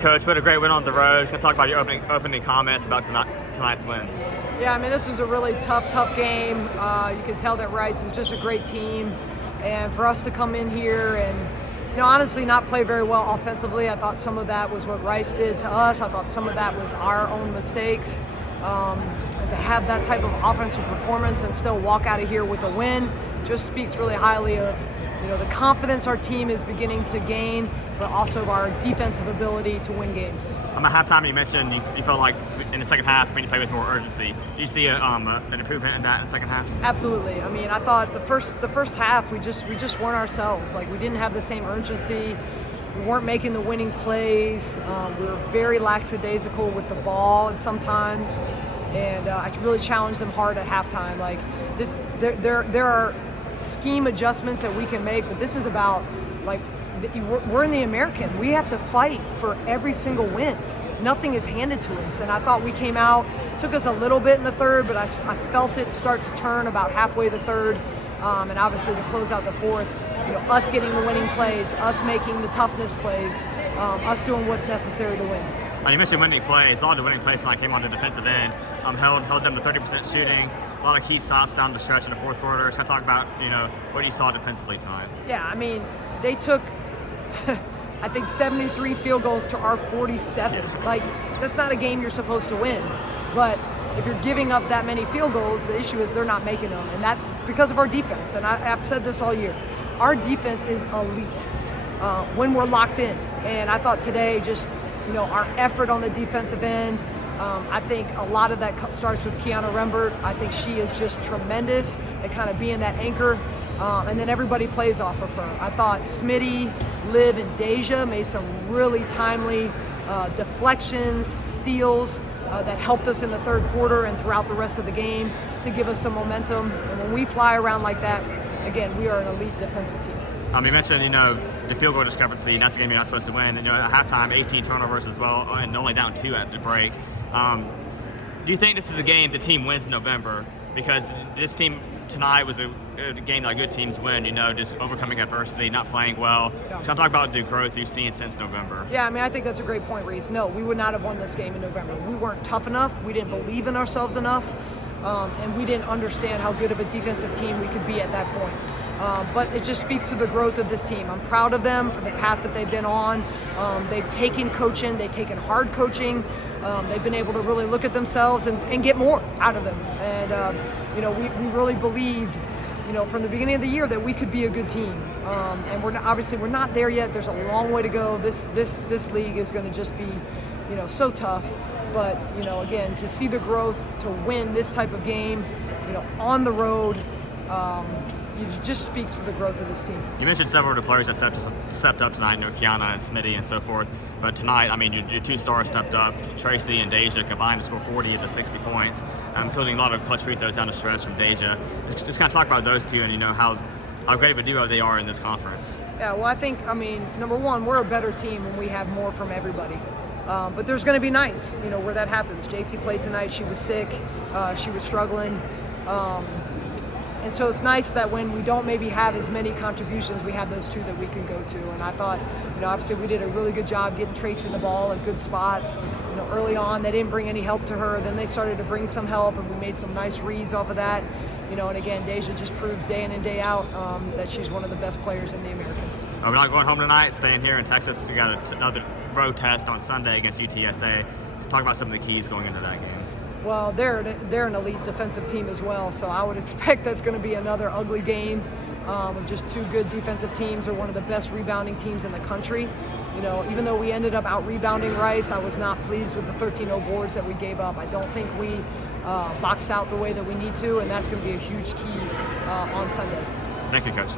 Coach, we had a great win on the road. Can you talk about your opening comments about tonight's win? Yeah, I mean, this was a really tough game. You can tell that Rice is just a great team. And for us to come in here and, honestly not play very well offensively, I thought some of that was what Rice did to us. I thought some of that was our own mistakes. And to have that type of offensive performance and still walk out of here with a win just speaks really highly of the confidence our team is beginning to gain, but also of our defensive ability to win games. At halftime, you mentioned you felt like in the second half we need to play with more urgency. Do you see an improvement in that in the second half? Absolutely. I mean, I thought the first half we just weren't ourselves. Like, we didn't have the same urgency. We weren't making the winning plays. We were very lackadaisical with the ball and sometimes, and I really challenged them hard at halftime. Like this, there are scheme adjustments that we can make, but this is about, like, we're in the American. We have to fight for every single win. Nothing is handed to us, and I thought we came out. It took us a little bit in the third, but I felt it start to turn about halfway the third, and obviously to close out the fourth, us getting the winning plays, us making the toughness plays, us doing what's necessary to win. You mentioned winning plays. A lot of the winning plays tonight came on the defensive end. Held them to 30% shooting. A lot of key stops down the stretch in the fourth quarter. So talk about what you saw defensively tonight. Yeah, I mean, they took I think 73 field goals to our 47. Like, that's not a game you're supposed to win. But if you're giving up that many field goals, the issue is they're not making them, and that's because of our defense. And I've said this all year. Our defense is elite when we're locked in. And I thought today, just our effort on the defensive end. I think a lot of that starts with Kiana Rembert. I think she is just tremendous at kind of being that anchor, and then everybody plays off of her. I thought Smitty, Liv, and Deja made some really timely deflections, steals that helped us in the third quarter and throughout the rest of the game to give us some momentum. And when we fly around like that, again, we are an elite defensive team. You mentioned, the field goal discrepancy. That's a game you're not supposed to win. At halftime, 18 turnovers as well, and only down 2 at the break. Do you think this is a game the team wins in November? Because this team tonight was a game that good teams win, just overcoming adversity, not playing well. Yeah. So I'm talking about the growth you've seen since November. Yeah, I mean, I think that's a great point, Reese. No, we would not have won this game in November. We weren't tough enough. We didn't believe in ourselves enough. And we didn't understand how good of a defensive team we could be at that point. But it just speaks to the growth of this team. I'm proud of them for the path that they've been on. They've taken coaching. They've taken hard coaching. They've been able to really look at themselves and get more out of them. And, we really believed, from the beginning of the year that we could be a good team. And we're not there yet. There's a long way to go. This league is going to just be, so tough. But, again, to see the growth, to win this type of game, on the road, it just speaks for the growth of this team. You mentioned several of the players that stepped up tonight, Kiana and Smitty and so forth. But tonight, I mean, your 2 stars stepped up. Tracy and Deja combined to score 40 of the 60 points, including a lot of clutch free throws down the stretch from Deja. Just kind of talk about those two and how great of a duo they are in this conference. Yeah, well, I think, number one, we're a better team when we have more from everybody. But there's going to be nights, where that happens. JC played tonight. She was sick. She was struggling. And so it's nice that when we don't maybe have as many contributions, we have those 2 that we can go to. And I thought, obviously we did a really good job getting Tracy the ball at good spots. Early on, they didn't bring any help to her. Then they started to bring some help, and we made some nice reads off of that. And again, Deja just proves day in and day out that she's one of the best players in the American. We're not going home tonight, staying here in Texas. We got another road test on Sunday against UTSA. Talk about some of the keys going into that game. Well, they're an elite defensive team as well, so I would expect that's going to be another ugly game of just 2 good defensive teams. They're one of the best rebounding teams in the country. Even though we ended up out-rebounding Rice, I was not pleased with the 13-0 boards that we gave up. I don't think we boxed out the way that we need to, and that's going to be a huge key on Sunday. Thank you, Coach.